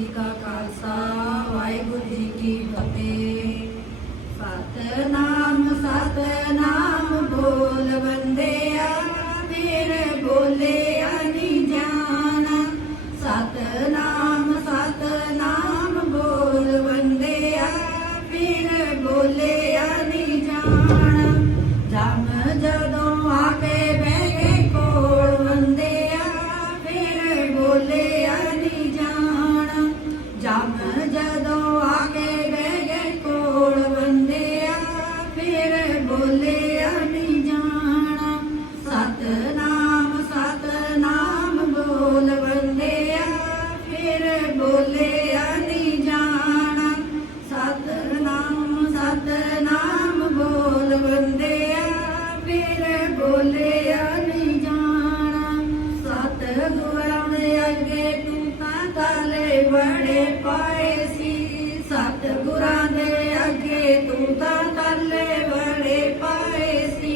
जी का खालसा वाहेगुरु जी की फतेह। सतनाम सतनाम ਬੜੇ ਪਾਏ ਸੀ ਸਤਿਗੁਰਾਂ ਦੇ ਅੱਗੇ ਤੂੰ ਤਾਂ ਤਰਲੇ ਬੜੇ ਪਾਏ ਸੀ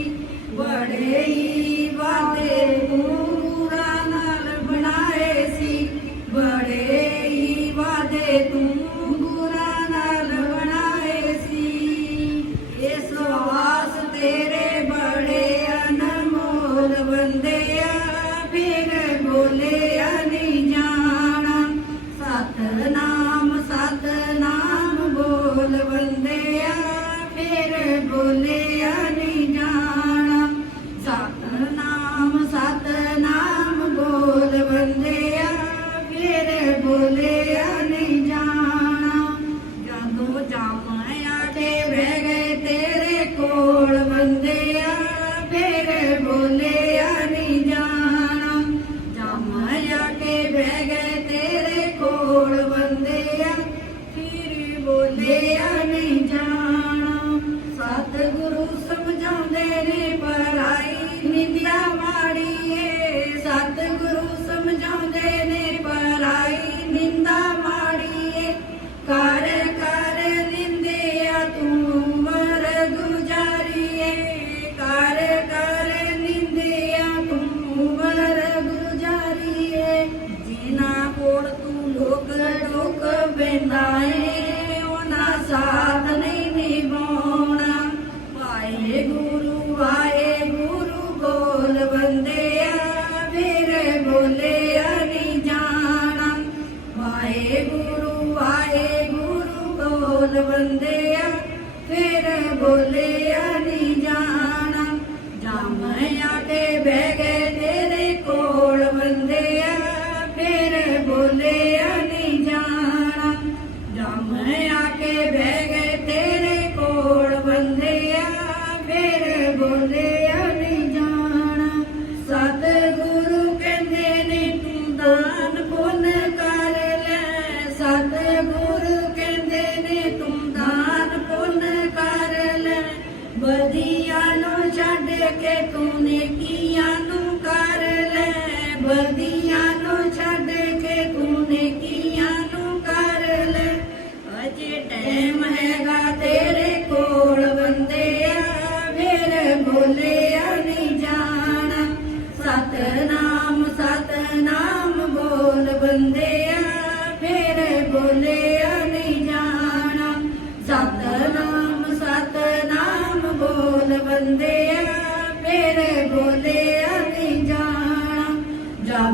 ਬੜੇ ਹੀ ਵਾਦੇ ਪੂਰਾ ਨਾਲ ਬਣਾਏ ਸੀ ਬੜੇ ਹੀ ਵਾਦੇ ਤੂੰ ਪੂਰਾ ਨਾਲ ਬਣਾਏ ਸੀ ਇਸ ਵਾਸ ਤੇਰੇ ਬੜੇ ਅਨਮੋਲ ਬੰਦੇ ਆ ਫਿਰ ਬੋਲੇ ਬੋਲ ਬੰਦਿਆ ਫੇਰ ਬੋਲਿਆ ਬੰਦਿਆ ਫੇਰ ਬੋਲਿਆ ਨਹੀਂ ਜਾਣਾ। ਜਾਮਿਆ ਤੇ ਬਹਿ ਗਏ ਕੇ ਤੂੰ ਨੇਕੀਆਂ ਨੂੰ ਕਰ ਲੈ ਬਦੀ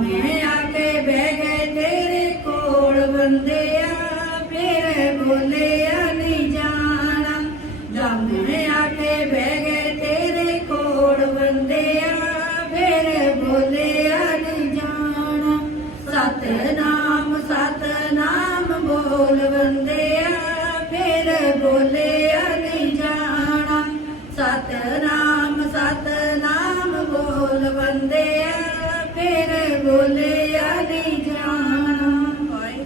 ਭਾਵੇਂ ਆ ਕੇ ਬਹਿ ਗਏ, ਤੇਰੇ ਕੋਲ ਬੰਦਿਆ, ਫਿਰ ਬੋਲਿਆ, ਨਹੀਂ ਜਾਣਾ। ਭਾਵੇਂ ਆ ਕੇ ਬਹਿ ਗਏ, ਤੇਰੇ ਕੋਲ ਬੰਦਿਆ, ਫਿਰ ਬੋਲਿਆ, ਨਹੀਂ ਜਾਣਾ। ਸਤਨਾਮ ਸਤਨਾਮ ਬੋਲ